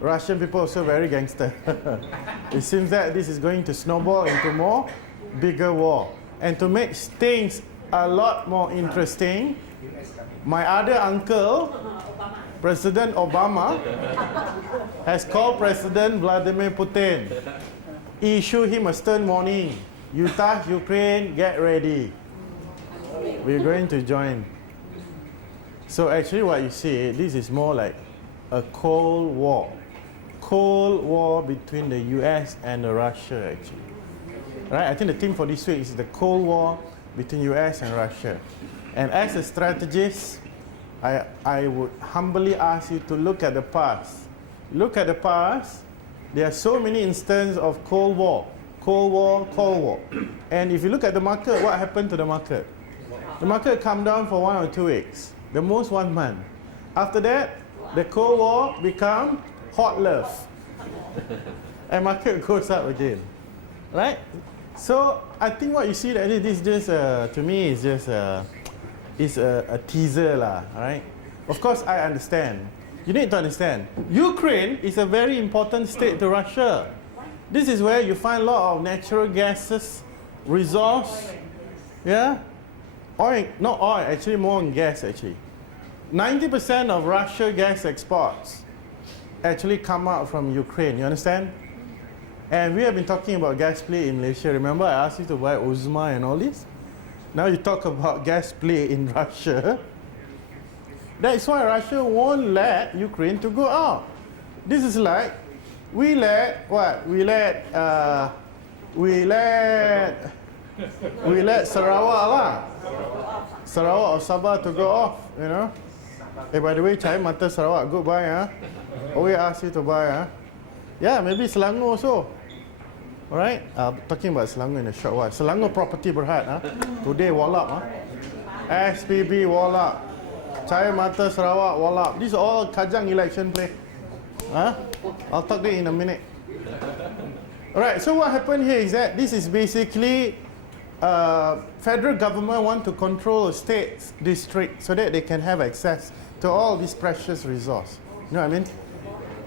Russian people also very gangster. It seems that this is going to snowball into more bigger war. And to make things a lot more interesting, my other uncle, President Obama, has called President Vladimir Putin, issue him a stern warning. Utah, Ukraine, get ready. We're going to join. So actually what you see, this is more like a Cold War. Cold War between the US and Russia actually. Right? I think the theme for this week is the Cold War between US and Russia. And as a strategist, I would humbly ask you to look at the past. Look at the past. There are so many instances of Cold War. Cold War, Cold War. And if you look at the market, what happened to the market? The market come down for 1 or 2 weeks. The most 1 month. After that, the Cold War become hot love. And market goes up again. Right? So I think what you see that this just to me is just a teaser lah, right? Of course I understand. You need to understand. Ukraine is a very important state to Russia. This is where you find a lot of natural gases, resource, yeah? Oil, not oil, actually more on gas actually. 90% of Russia gas exports actually come out from Ukraine, you understand? And we have been talking about gas play in Malaysia. Remember I asked you to buy Uzma and all this? Now you talk about gas play in Russia. That's why Russia won't let Ukraine to go out. This is like, we let what? We let Sarawak lah. Sarawak or Sabah to go off, you know. Hey, by the way, Cahaya Mata Sarawak, go buy, huh? Always ask you to buy, huh? Yeah, maybe Selangor also. Alright, talking about Selangor in a short while. Selangor Property Berhad, huh? Today, Wallap, huh? SPB, Wallap. Cahaya Mata Sarawak, Wallap. These are all Kajang election play. Huh? I'll talk to you in a minute. Alright, so what happened here is that this is basically federal government want to control a state district so that they can have access to all this precious resource. You know what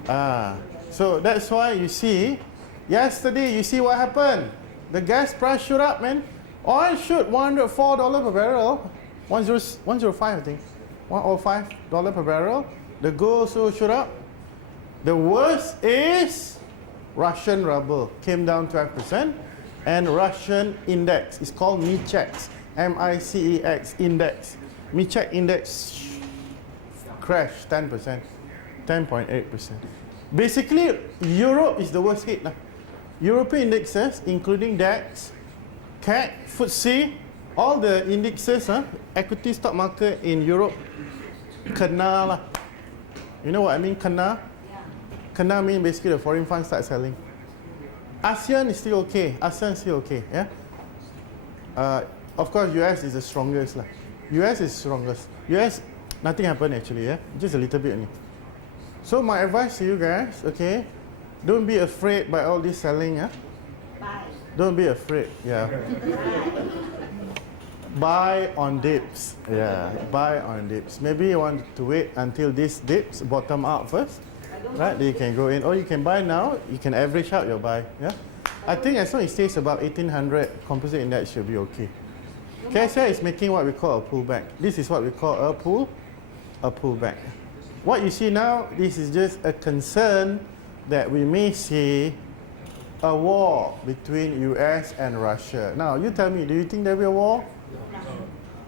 I mean? So that's why you see, yesterday you see what happened. The gas price shoot up, man. Oil shoot $104 per barrel. 105 I think. $105 per barrel. The gold also shoot up. The worst is Russian ruble came down 12%, and Russian index is called MICEX, MICEX index. MICEX index crashed 10%, 10.8%. Basically, Europe is the worst hit. European indexes, including DAX, CAC, FTSE, all the indexes, equity stock market in Europe, kena lah. You know what I mean, kena? Kena mean basically the foreign funds start selling. ASEAN is still okay. ASEAN is still okay. Yeah. Of course, US is the strongest lah. US is strongest. US, nothing happened actually. Yeah, just a little bit only. So my advice to you guys, okay, don't be afraid by all this selling. Yeah. Buy. Don't be afraid. Yeah. Buy on dips. Yeah. Buy on dips. Maybe you want to wait until these dips bottom out first. Right, then you can go in, or you can buy now. You can average out your buy. Yeah, I think as long as it stays about 1800, composite index should be okay. KSI is making what we call a pullback. This is what we call a pullback. What you see now, this is just a concern that we may see a war between US and Russia. Now, you tell me, do you think there will be a war?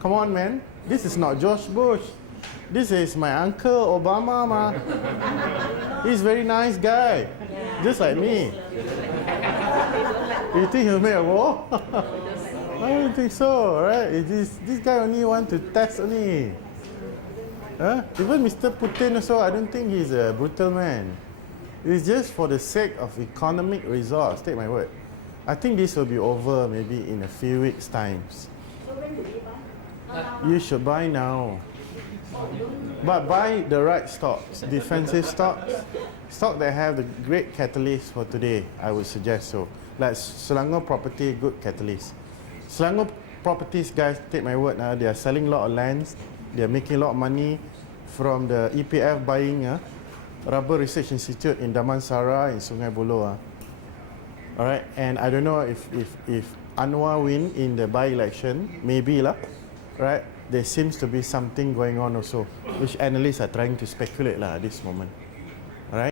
Come on, man. This is not George Bush. This is my uncle Obama, ma. He's a very nice guy, just like me. You think he'll make a war? I don't think so, right? This guy only want to test only. Huh? Even Mr. Putin also, I don't think he's a brutal man. It's just for the sake of economic resource, take my word. I think this will be over maybe in a few weeks' time. So when do we buy? You should buy now. But buy the right stocks, defensive stocks, stock that have the great catalyst for today, I would suggest so. Like Selangor Property, good catalyst. Selangor Properties, guys, take my word, they are selling a lot of lands, they are making a lot of money from the EPF buying Rubber Research Institute in Damansara in Sungai Buloh. Alright, and I don't know if Anwar win in the by-election, maybe lah, right? There seems to be something going on also, which analysts are trying to speculate lah at this moment.